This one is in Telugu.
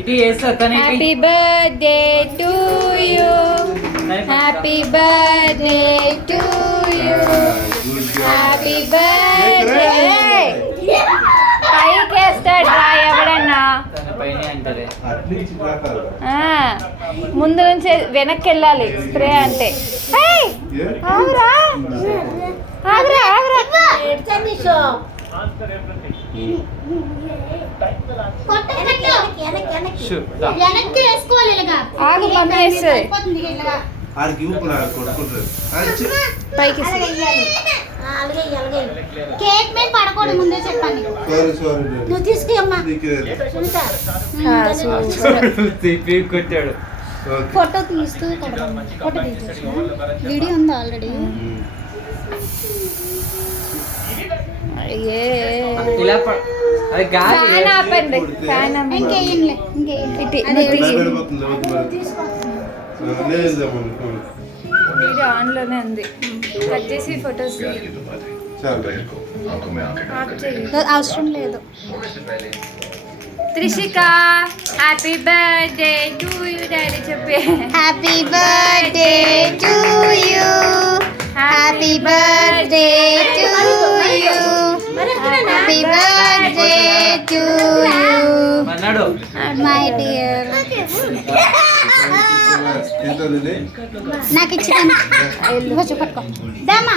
ఇది చేస్తా కానీ happy birthday to you, happy birthday to you, happy birthday. పైకి వేస్తాడు రా ఎవడన్నా, పైన అంటారే. ముందు నుంచి వెనక్కి వెళ్ళాలి స్ప్రే అంటే. ఏయ్, ఆగురా ఆగురా ఆగురా. వెనక్కి వేసుకోవాలి ఇలాగా. ఆగు మమ్మీ వేస్తుంది. పైకి కేక్ మీద పడకూడదు ముందే చెప్పండి. నువ్వు తీసుకుమ్మా. కొట్టాడు. ఫోటో తీస్తూ ఫోటో తీసేసిన వీడియో ఉందా ఆల్రెడీ? ఇలా అది గాలి ఫ్యాన్ ఆపండి, ఫ్యాన్ ఇంకేయంలే వీడియో ఆన్ లోనే ఉంది. కట్ చేసి ఫొటోస్ అవసరం లేదు. Trishika happy birthday to you daddy చెప్పే. Happy birthday to you, happy birthday to you, happy birthday to you అన్నాడు. My dear. నాకు ఇచ్చిన పట్టుకో దామా.